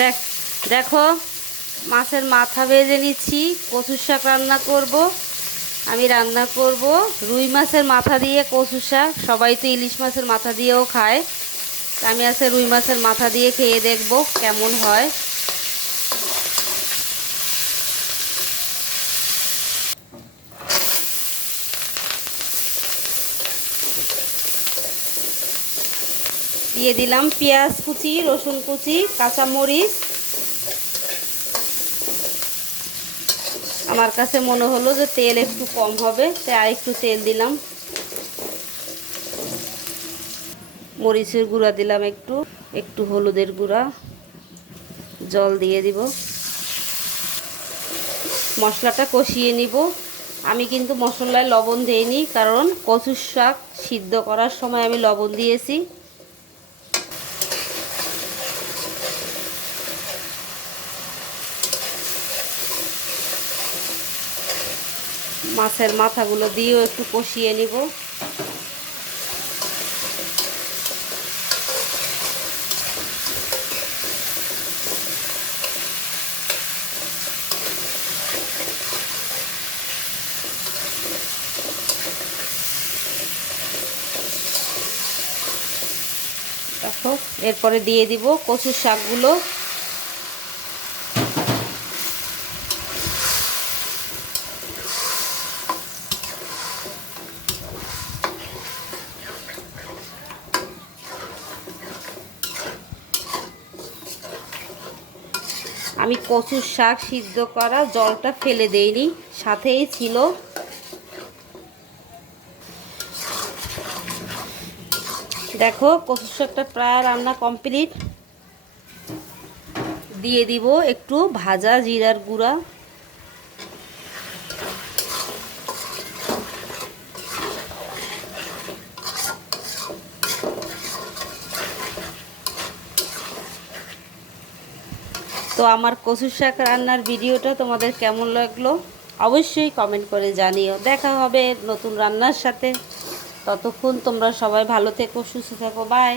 দেখ, দেখো, মাছের মাথা ভেজে নিচ্ছি, কচুর শাক রান্না করব, আমি রান্না করব। রুই মাছের মাথা দিয়ে কচুর শাক, সবাই তো ইলিশ মাছের মাথা দিয়েও খায়। আমি আছে রুই মাছের মাথা দিয়ে খেয়ে দেখব কেমন হয়। দিয়ে দিলাম পেঁয়াজ কুচি, রসুন কুচি, কাঁচামরিচ। আমার কাছে মনে হলো যে তেল একটু কম হবে, তাই আর একটু তেল দিলাম। মরিচের গুঁড়া দিলাম একটু একটু হলুদের গুঁড়া। জল দিয়ে দিব। মশলাটা কষিয়ে নিব। আমি কিন্তু মশলায় লবণ দিইনি, কারণ কচুর শাক সিদ্ধ করার সময় আমি লবণ দিয়েছি। মাছের মাথাগুলো দিয়েও একটু কষিয়ে নিব। এরপরে দিয়ে দিব কচুর শাকগুলো। আমি কচুর শাক সিদ্ধ করা জলটা ফেলে দেইনি, সাথেই ছিল দেখো, কচুর শাকটা প্রায় রান্না কমপ্লিট। দিয়ে দিব একটু ভাজা জিরার গুঁড়া। তো আমার কচুর শাক রান্নার ভিডিওটা তোমাদের কেমন লাগল অবশ্যই কমেন্ট করে জানিও। দেখা হবে নতুন রান্নার সাথে। ততক্ষণ তোমরা সবাই ভালো থেকো, সুস্থ থেকো বাই